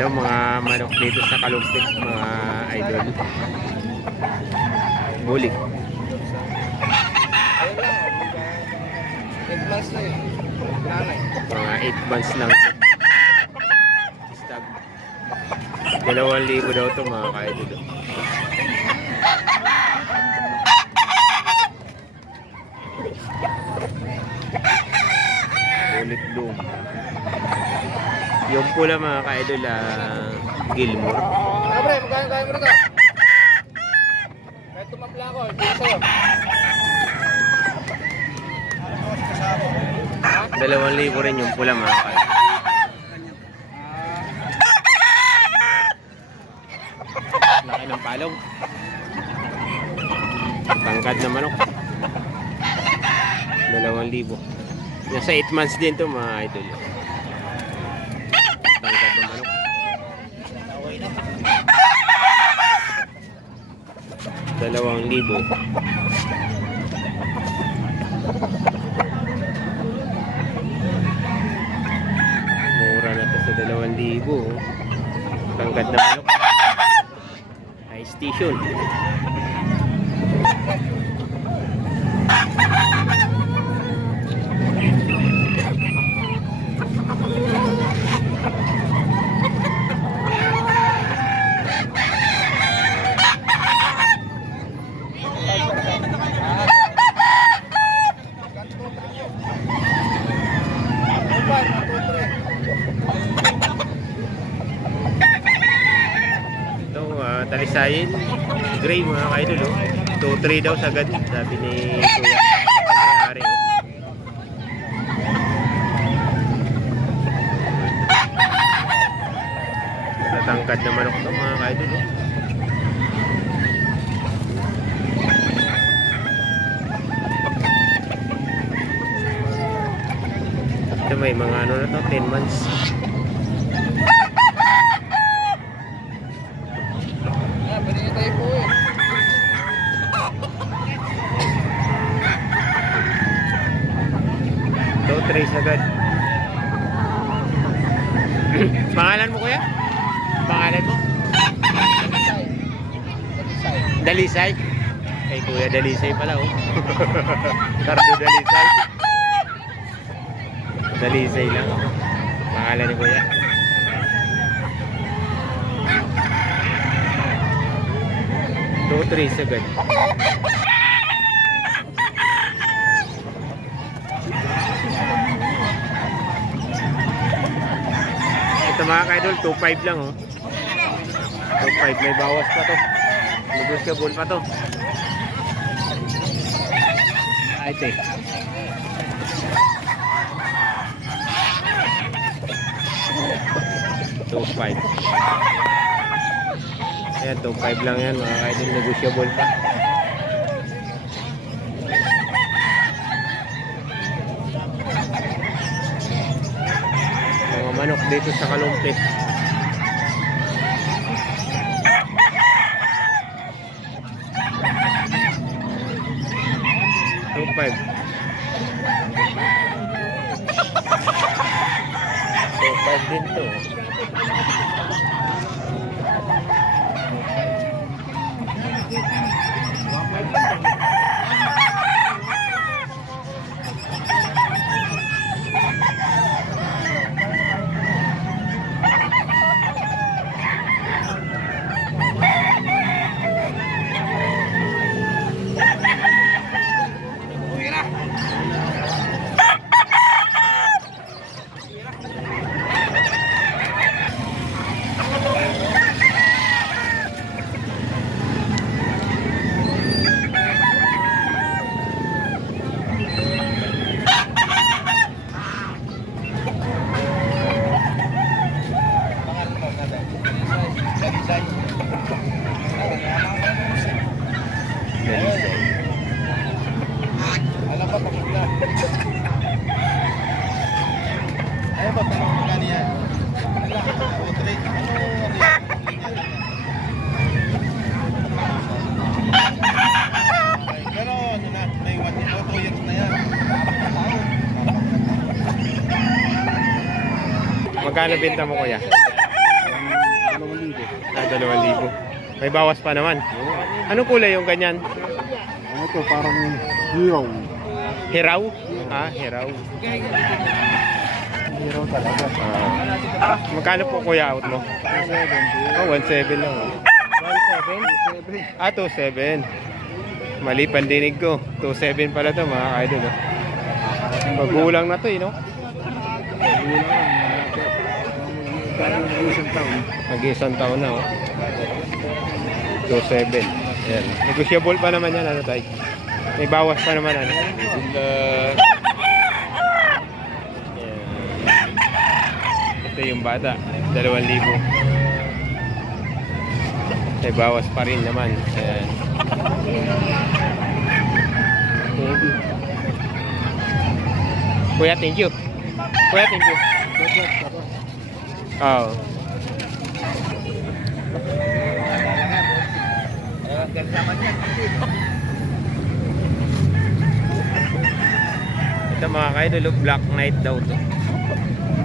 Ito mga manok dito sa Kalumpit, mga idol. Bulik. Mga 8 months lang. Stag. 2,000 daw ito mga ka-idol. Bulik bloom. Yung pula mga ka-idol, Gilmore. Pre, magkano kaya mo na ito? Kahit tumapla ako, dito sa'yo. 2,000 rin yung pula mga ka-idol. Laki ng palong. Tangkad na manok. 2,000. Nasa 8 months din to mga idol. Tangkad na manok. 2,000. Mura na to sa 2,000. Tangkad na manok. High station. Talisayin, gray mga ka-idol, 2-3 daw sagad, sabi ni Kuya may-ari. Natangkad na manok to mga ka-idol. Ito may mga ano na to, 10 months. Trace agad. Pangalan mo kuya? Pangalan mo? Dalisay. Kay Kuya Dalisay pala oh. Cardo Dalisay. Dalisay lang. Pangalan ni Kuya. Trace agad. Ito mga ka-idol, 2.5 lang oh. 2.5, may bawas pa to. Negotiable pa to. Ito eh. 2.5. Ayan, 2.5 lang yan mga ka-idol, negotiable pa. Manok dito sa Kalumpit. $2.5 din to. Magkano benta mo kuya? 1.5 2,000. May bawas pa naman. Anong kulay yung ganyan? Ito parang hero. Hiraw? Hiraw. Hero talaga. Magkano po kuya out mo? 1,700 lang. 1,700? 2,700. Mali pandinig ko. 2,700 pala to mga idol. Magulang na to no? Mag-isang taon na 2,700. Ayan. Negotiable pa naman yan tayo. May bawas pa naman Ayan. Ito yung bata 2,000. May bawas pa rin naman. Ayan. Kuya, thank you. Kuya, thank you. Ito mga kaidol, Black Knight daw to.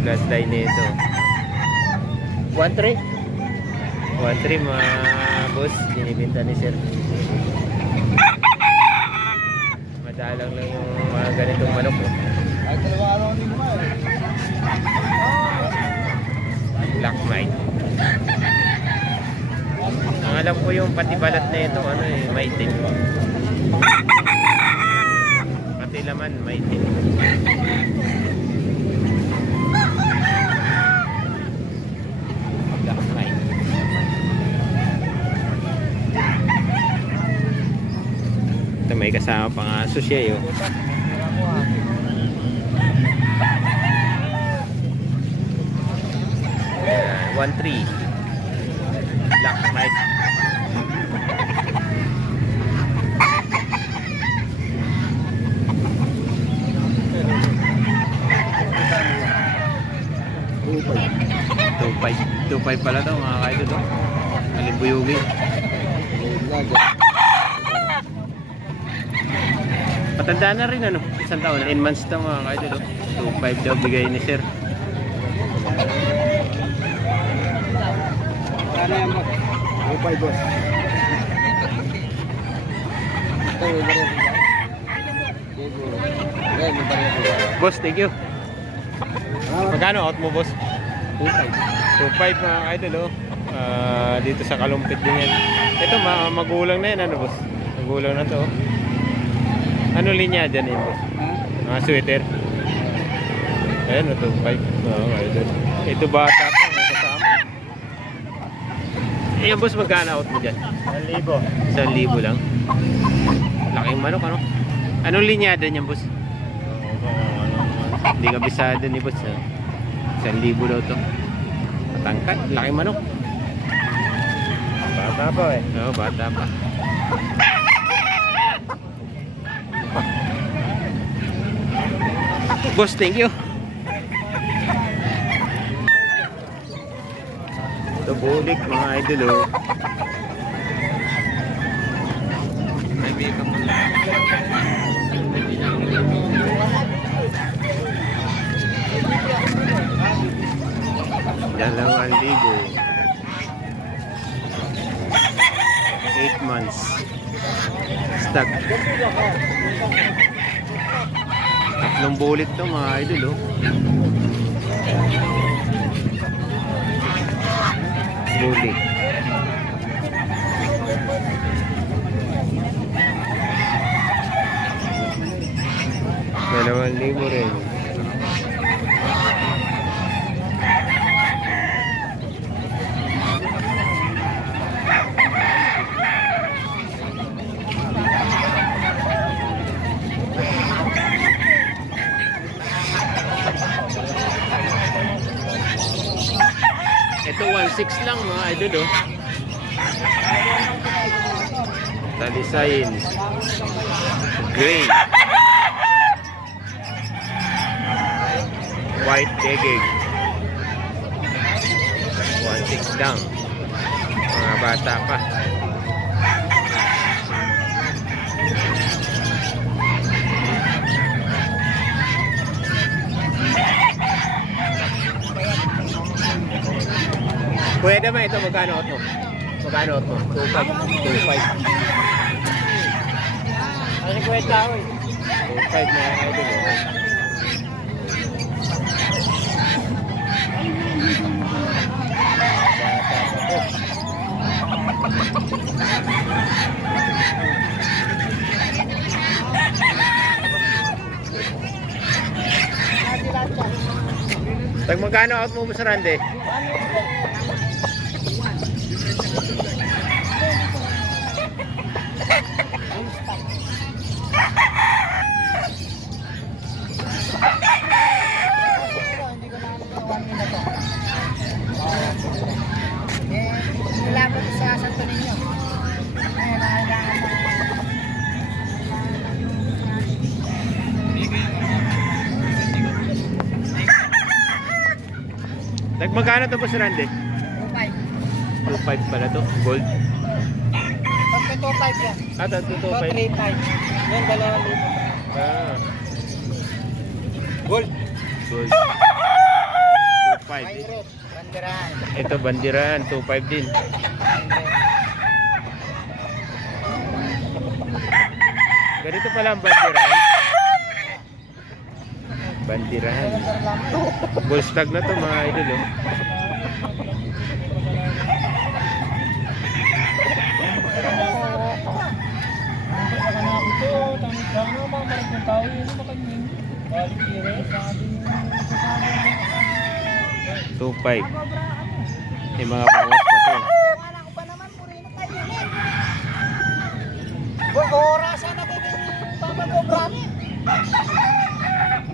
Bloodline nito. 1,300 mga boss, binibinta ni sir. Madalang lang yung mga ganitong manok Black Knight. Ang alam ko yung pati balat na ito maitim. Pati laman maitim. Black Knight. Ito may kasama pang aso siya 1,300 Black Knight. Two-five pala daw mga kaidol Alimbuyugin. Patanda na rin isang taon 9 months daw mga kaidol 2,500 daw bigay ni sir. Ano yan mo? 2,500 boss. Boss, thank you. Magkano out mo boss? 2,500 mga idol dito sa Kalumpit din yan. Ito magulang na yan boss? Magulang na to Ano linya dyan boss? Sweater. Ayan 2,500 mga idol. Ito bata pa may kasama. Ayan boss, magkano out mo dyan? 1,000 lang. Laking manok Anong linyada niyan boss? Hindi ka bisado ni boss 1,000 daw to. Matangkat, laking manok. Bata pa Oo, bata pa. Boss, thank you. Ito bulik mga idol Dalawang libo 8 months stag. Tatlong bulik to mga idol bulik. Dalawang libo rin. Ito 1,600 lang mga idol Talisayin gray white degeg 1,600 lang mga bata pa. Pwede ba ito? Magkano out mo? Magkano out mo? 2.5. 2.5. Ano kwenta ako eh? 2.5 mga idol. Tag magkano out mo sa Rande? Nilabot sa Santo Niño. Ngayon, nakailangan mo. Tag magkano to po sa Rande? 2.5. 2.5 pala to. Gold. Pagka 2.5 yan. Ah, ito So, 2.5. 3.5. Yun, 2,000. Ah, Gold. gold. 2.5. Fine red. Banderan. Ito bandiran, 2.5 din. Ganito pala ang bandiran. Bandirahan. Gold stag na to mga idol. Oh. Two five. May mga bawas pa to. Orasan na kaya papagobramin.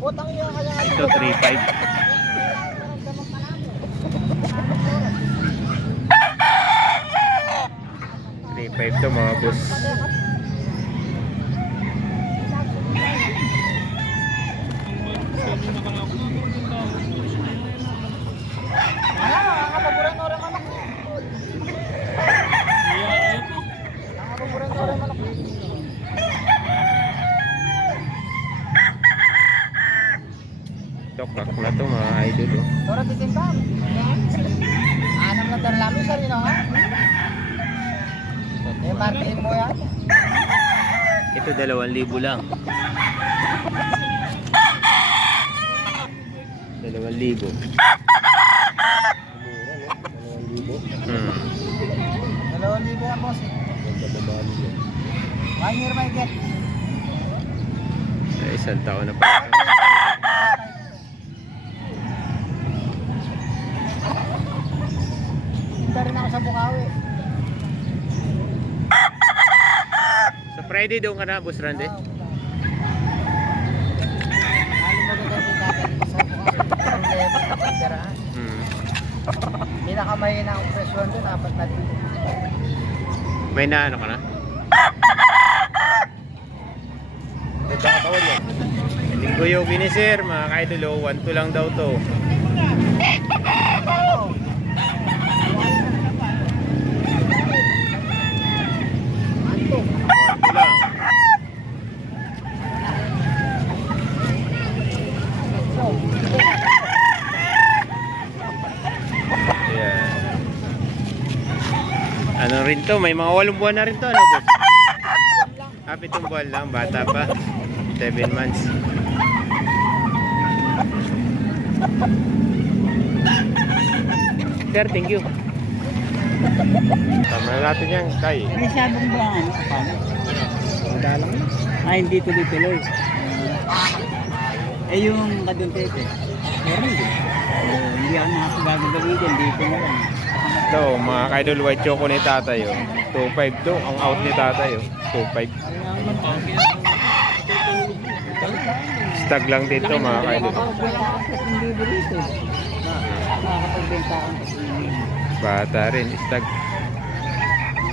Utang niya kaya Ito 3.5. To mga boss. Tokak na to mga idol. Oh. Tora titimbang. Anam na darlami sa rin ha. Eh martin mo yan. Ito 2,000 lang. 2,000. Hmm. 2,000 yan boss. 1 year may get. Ay, isang taon na pa. Hindi rin ako sa Bukawi. Sa Friday doon ka na, Boss Randy? Ano magagawin natin sa Bukawi? Problema na pagdaraan. Hmm. Pinakamahina ang presyon doon, 4 na dito. May naano ka na? Linggo yogi ni sir, mga kaidolo, 1-2 lang daw to. Lang. Ayan. Ano rin to? May mga 8 buwan na rin to, ano boss? 7 buwan lang, bata pa. 7 months. Sir, thank you. Tama na natin yan, Kai. May sabong ba ano? Dalang. Hindi tuloy-tuloy. Yung kaduntete. Meron din. Hindi ako nakapagagawin gawin, dito na lang. Ito, mga kaidol, white choco ni tatay. Oh. 2.5 to, ang out ni tatay. Oh. 2.5. Stag lang dito, mga kaidol. Nakakapagbenta ako. Bata rin, stag.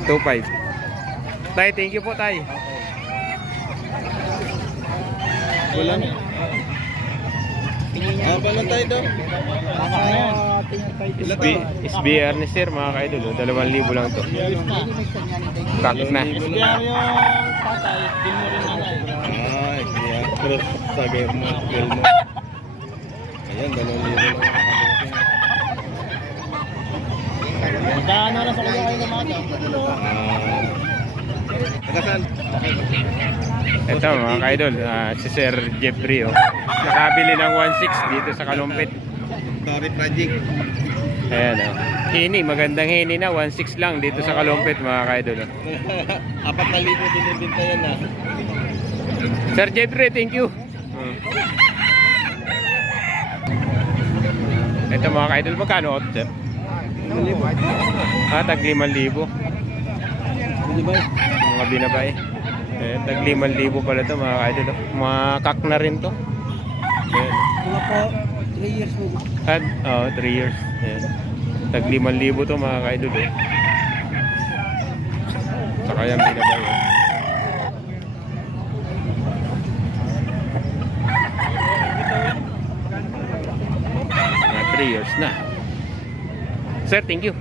2.5. Tay, thank you po, tay. Wala na. Pala tayo daw. SBR ni sir, mga kaidol. 2,000 lang to. Kak na. Ay, kaya cross sa game mo. Ayan, 2,000 lang. Daan na lang sa kanya kayo ng mata. Nagasan? Ito mga kaidol, si Sir Jeffrey oh. Nakabili ng 1.6 dito sa Kalumpit. Sorry, Project. Ayan oh. Hini, magandang hini na, 1.6 lang dito sa Kalumpit mga kaidol oh. 4,000 din yung binta yan ah. Sir Jeffrey, thank you. Ito mga kaidol, magkano out sir? Tag 5,000. Mga binabay. Tag 5,000 pala to mga kaidol. Mga kak na rin to. Ayan. Mga po, 3 years old. 3 years. Ayan. Tag 5,000 to mga kaidol. Saka yung binabay. 3 years na. Sir, thank you.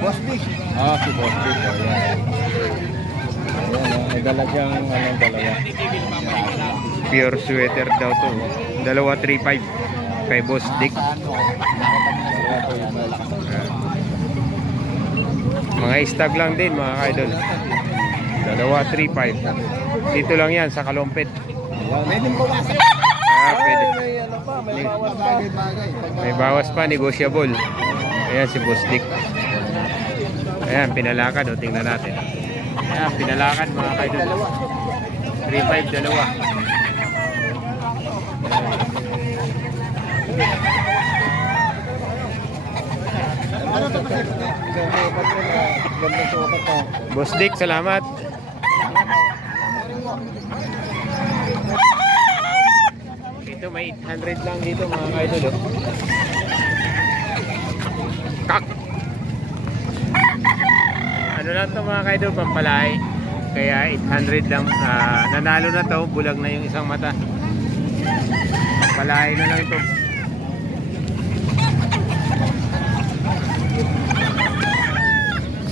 Boss Big. Si Boss Big. Ayan. May dala siyang dalawa. Pure sweater daw to. 235 kay Boss Dick. Mga stag lang din mga kaidol. 235. Dito lang yan sa Kalumpit. Pwede mo bawasan. Pwede. May bawas pa. May bawas pa, negotiable. Ayan si Boss Dick. Ayan, pinalakad o, tingnan natin. Ayan, pinalakad mga kaidol. 3.5 dalawa. Boss Dick, salamat. Dito may 800 lang dito mga kaidol oh. Kak. Ano lang to mga kaidol, pampalay. Kaya 800 lang. Nanalo na to, bulag na yung isang mata. Pampalay na lang ito.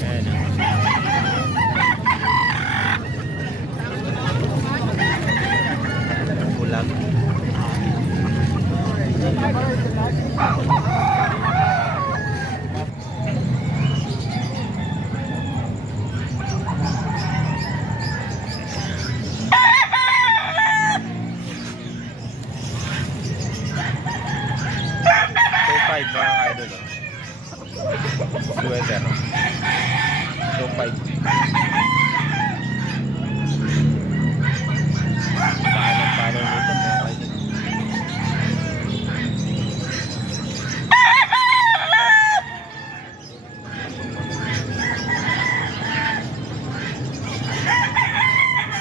Ayan, bulag. Mga kaidol oh. Sweater 2.5. Paano nito mga kaidol.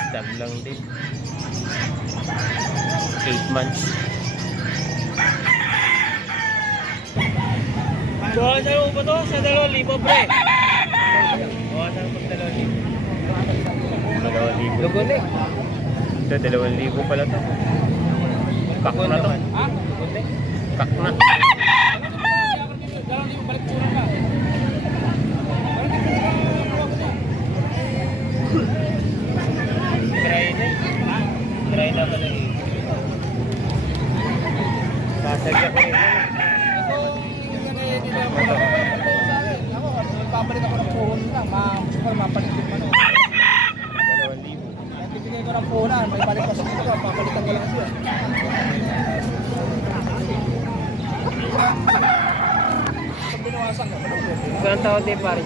Stag lang din. 8 months. Bawasan mo ba to? Sa 2,000 pre. Bawasan mo 2,000. 2,000. Lugo na eh. Ito, 2,000 pala to. Kak na to. Kak na. Try na pala eh. Sasagya ko rin. Papalik ako ng puhon lang, mapalitin mo. 2,000. Bibigay ko ng puhunan, may balik pa sa dito, papalitan ko lang siya. Pag binawasan ka, Ilang taon din pare?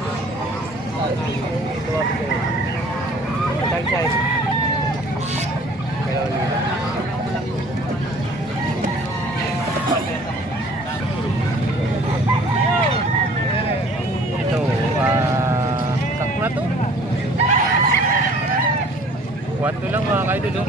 Tag size. Ito, kak na to. 1 lang mga kaidol oh.